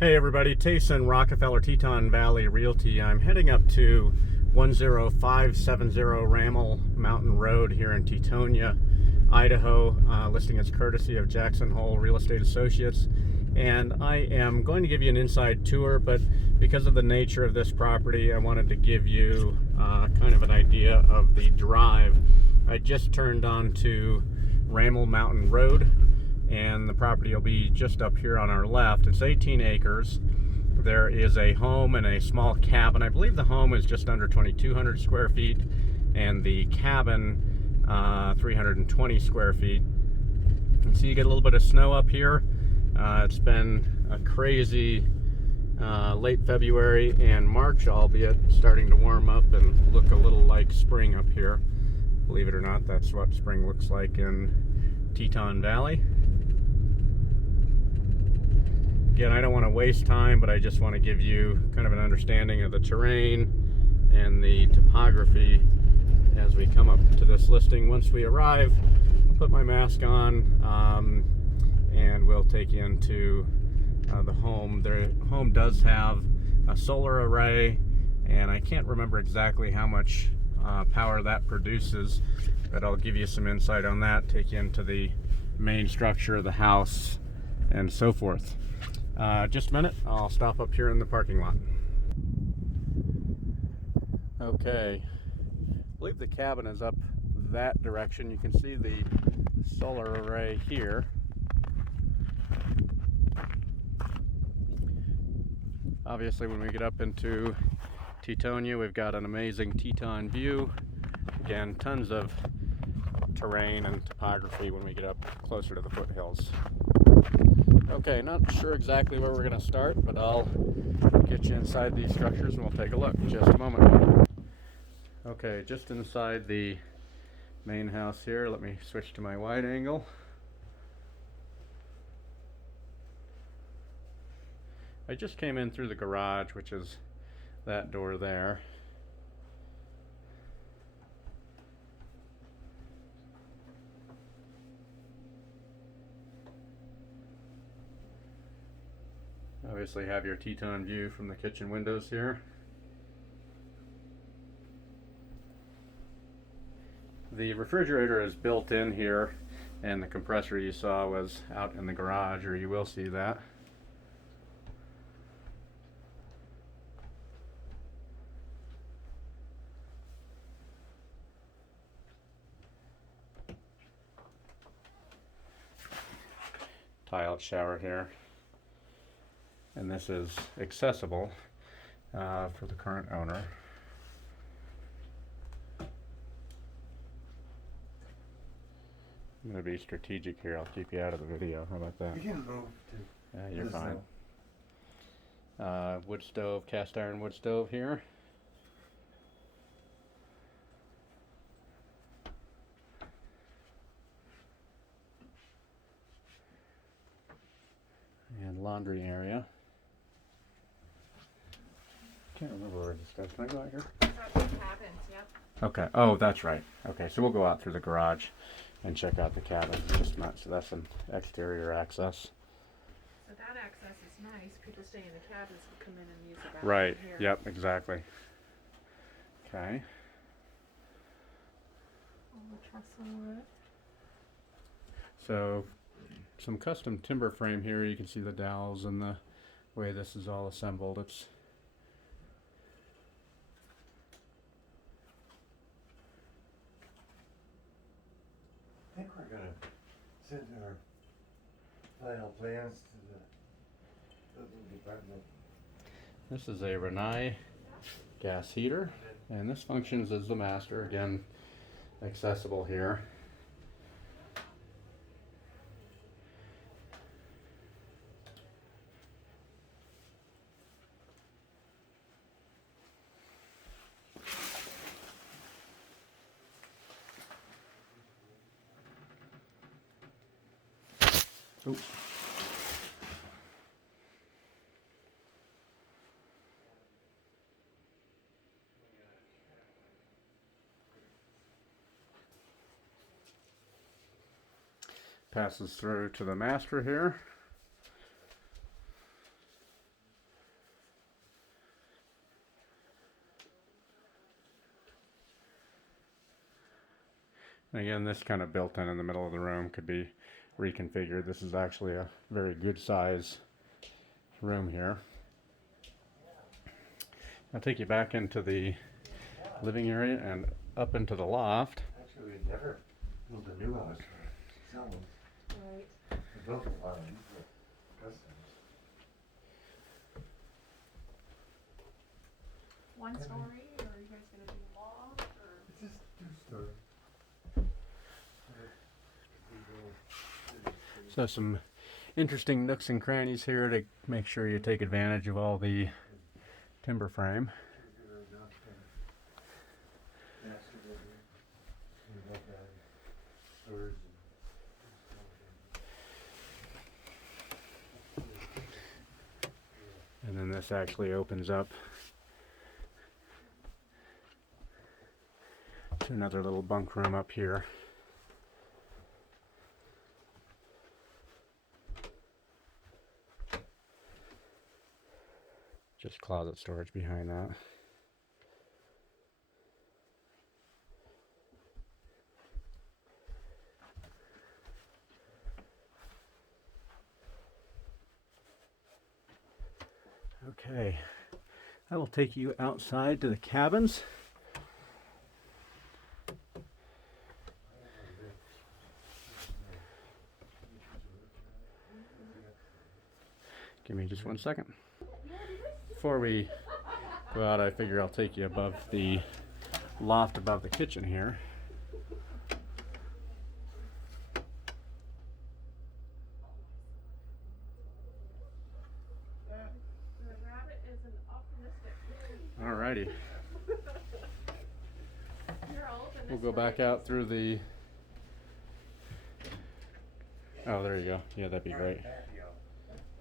Hey everybody, Tayson, Rockefeller Teton Valley Realty. I'm heading up to 10570 Rammell Mountain Road here in Tetonia, Idaho. Listing is courtesy of Jackson Hole Real Estate Associates. And I am going to give you an inside tour, but because of the nature of this property, I wanted to give you kind of an idea of the drive. I just turned onto Rammell Mountain Road, and the property will be just up here on our left. It's 18 acres. There is a home and a small cabin. I believe the home is just under 2,200 square feet, and the cabin 320 square feet. And so you get a little bit of snow up here. It's been a crazy late February and March, albeit starting to warm up and look a little like spring up here. Believe it or not, that's what spring looks like in Teton Valley. Again, I don't want to waste time, but I just want to give you kind of an understanding of the terrain and the topography as we come up to this listing. Once we arrive, I'll put my mask on and we'll take you into the home. The home does have a solar array, and I can't remember exactly how much power that produces, but I'll give you some insight on that, take you into the main structure of the house and so forth. Just a minute, I'll stop up here in the parking lot. Okay, I believe the cabin is up that direction. You can see the solar array here. Obviously, when we get up into Tetonia, we've got an amazing Teton view. Again, tons of terrain and topography when we get up closer to the foothills. Okay, not sure exactly where we're going to start, but I'll get you inside these structures and we'll take a look in just a moment. Okay, just inside the main house here, let me switch to my wide angle. I just came in through the garage, which is that door there. Obviously have your Teton view from the kitchen windows here. The refrigerator is built in here, and the compressor you saw was out in the garage, or you will see that. Tiled shower here. And this is accessible for the current owner. I'm going to be strategic here. I'll keep you out of the video. How about that? You can move to. Yeah, you're fine. Wood stove, cast iron wood stove here. And laundry area. Can't remember where this goes. Can I go out here? Cabins, yep. Okay. Oh, that's right. Okay, so we'll go out through the garage and check out the cabin. Just not, so that's an exterior access. So that access is nice. People stay in the cabins and come in and use the bathroom Right. here. Yep. Exactly. Okay. All the trestle wood. So, some custom timber frame here. You can see the dowels and the way this is all assembled. It's I think we're gonna send our final plans to the building department. This is a Rammell gas heater, and this functions as the master. Again, accessible here. Oops. Passes through to the master here. Again, this kind of built in the middle of the room could be reconfigured. This is actually a very good size room here. I'll take you back into the living area and up into the loft. Actually, we never built a new house for someone. Right. We built a lot of these for customs. One story, or are you guys gonna do loft, or? It's just two-story. So some interesting nooks and crannies here to make sure you take advantage of all the timber frame. And then this actually opens up to another little bunk room up here. Just closet storage behind that. Okay, I will take you outside to the cabins. Give me just 1 second. Before we go out, I figure I'll take you above the loft above the kitchen here. The rabbit is an optimistic. Alrighty, You're old and we'll this go back out through the... Oh, there you go. Yeah, that'd be great.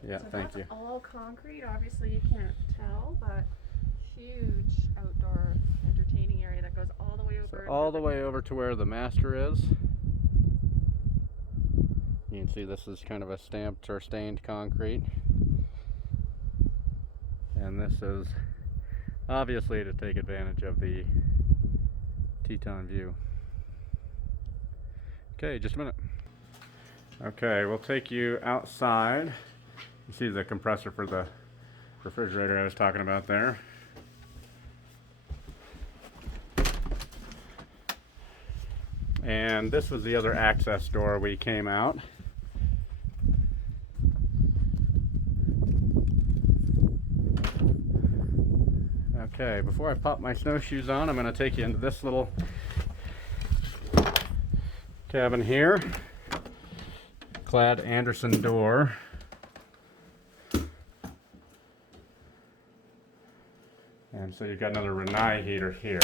Yeah, So thank you. that's all concrete. Obviously, you can't tell, but huge outdoor entertaining area that goes all the way So over. all the way over to where the master is. You can see this is kind of a stamped or stained concrete. And this is obviously to take advantage of the Teton view. Okay, just a minute. Okay, we'll take you outside. You see the compressor for the refrigerator I was talking about there. And this was the other access door we came out. Okay, before I pop my snowshoes on, I'm going to take you into this little cabin here. Clad Anderson door. And so you've got another Renai heater here.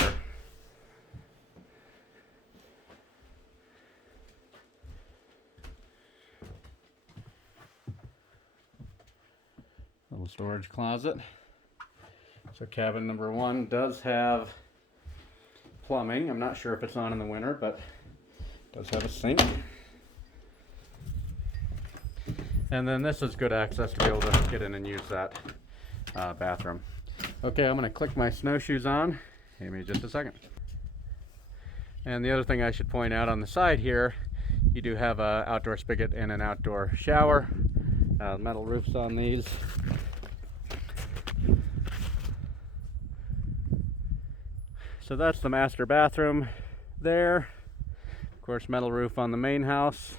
Little storage closet. So cabin number 1 does have plumbing. I'm not sure if it's on in the winter, but it does have a sink. And then this is good access to be able to get in and use that bathroom. Okay, I'm going to click my snowshoes on. Give me just a second. And the other thing I should point out on the side here, you do have an outdoor spigot and an outdoor shower. Metal roofs on these. So that's the master bathroom there. Of course, metal roof on the main house.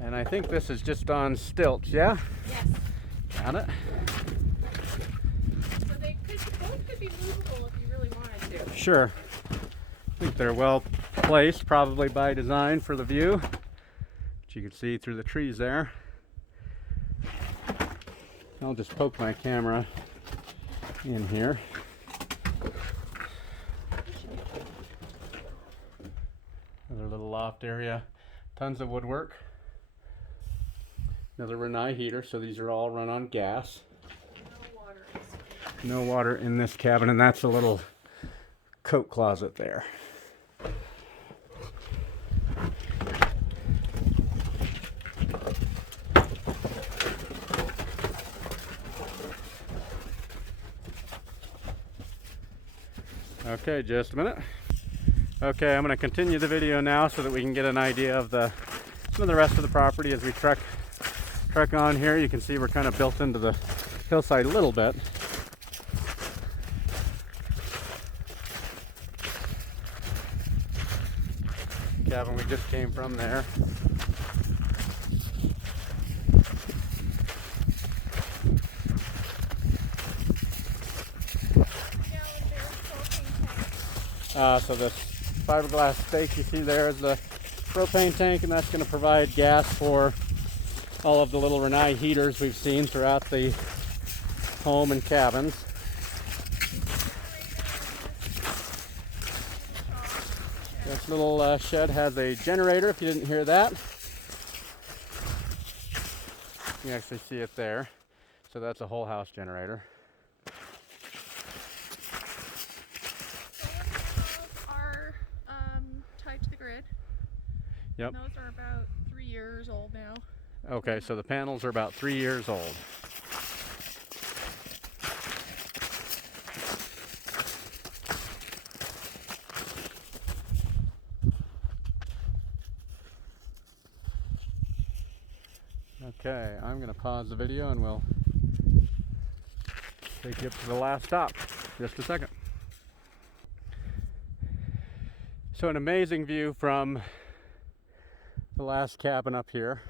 And I think this is just on stilts, yeah? Yes. Got it. So both could be movable if you really wanted to. Sure. I think they're well placed, probably by design for the view, which you can see through the trees there. I'll just poke my camera in here. Another little loft area. Tons of woodwork. Another Rinnai heater, so these are all run on gas. No water. No water in this cabin, and that's a little coat closet there. Okay, just a minute. Okay, I'm going to continue the video now so that we can get an idea of some of the rest of the property as we trek on here. You can see we're kind of built into the hillside a little bit. Cabin we just came from there. So this fiberglass stake you see there is the propane tank, and that's going to provide gas for all of the little Rinnai heaters we've seen throughout the home and cabins. This little shed has a generator, if you didn't hear that. You can actually see it there. So that's a whole house generator. Are tied to the grid. Yep. And those are about 3 years old now. Okay, so the panels are about 3 years old. Okay, I'm going to pause the video and we'll take you up to the last stop. Just a second. So an amazing view from the last cabin up here.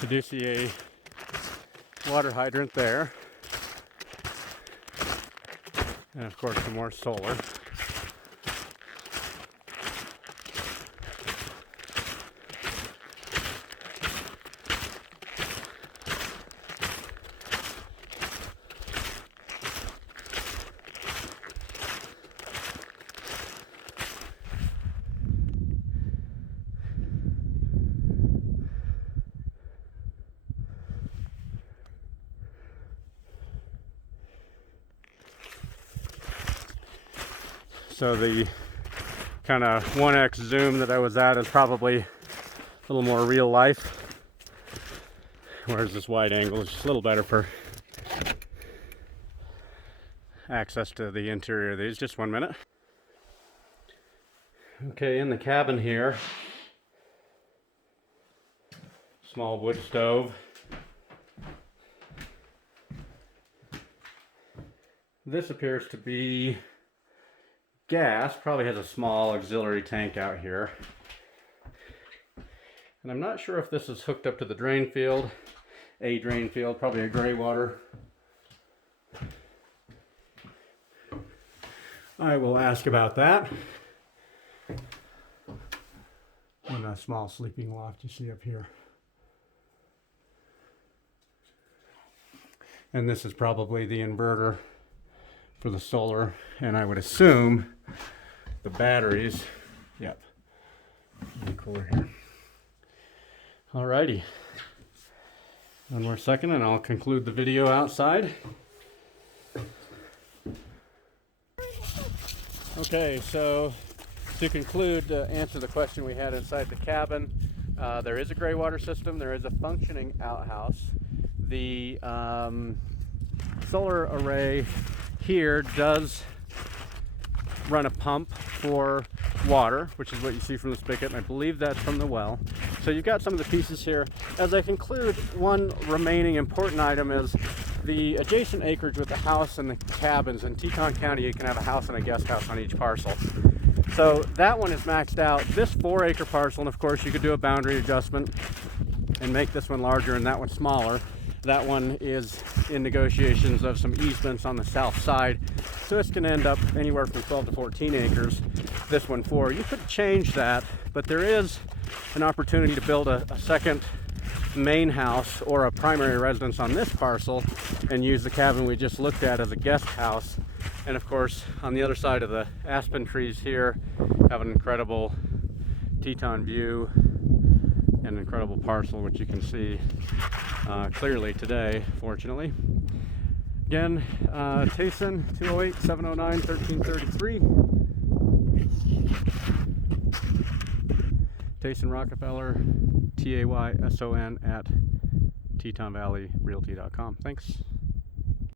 You do see a water hydrant there. And of course some more solar. So the kind of 1x zoom that I was at is probably a little more real life, whereas this wide angle is just a little better for access to the interior of these. Just 1 minute. Okay, in the cabin here, small wood stove. This appears to be gas, probably has a small auxiliary tank out here. And I'm not sure if this is hooked up to the drain field. A drain field, probably a gray water. I will ask about that. And a small sleeping loft you see up here. And this is probably the inverter for the solar, and I would assume the batteries. Yep. Really cooler here. Alrighty. One more second and I'll conclude the video outside. Okay, so to conclude, answer the question we had inside the cabin, there is a gray water system, there is a functioning outhouse. The solar array here does run a pump for water, which is what you see from the spigot, and I believe that's from the well. So you've got some of the pieces here. As I conclude, one remaining important item is the adjacent acreage with the house and the cabins. In Teton County, you can have a house and a guest house on each parcel. So that one is maxed out. This 4-acre parcel, and of course you could do a boundary adjustment and make this one larger and that one smaller. That one is in negotiations of some easements on the south side. So it's going to end up anywhere from 12 to 14 acres. This one 4. You could change that, but there is an opportunity to build a second main house or a primary residence on this parcel and use the cabin we just looked at as a guest house And of course, on the other side of the aspen trees here, have an incredible Teton view, an incredible parcel which you can see clearly today, fortunately. Again, Tayson, 208-709-1333. Tayson Rockefeller, Tayson @ TetonValleyRealty.com. Thanks.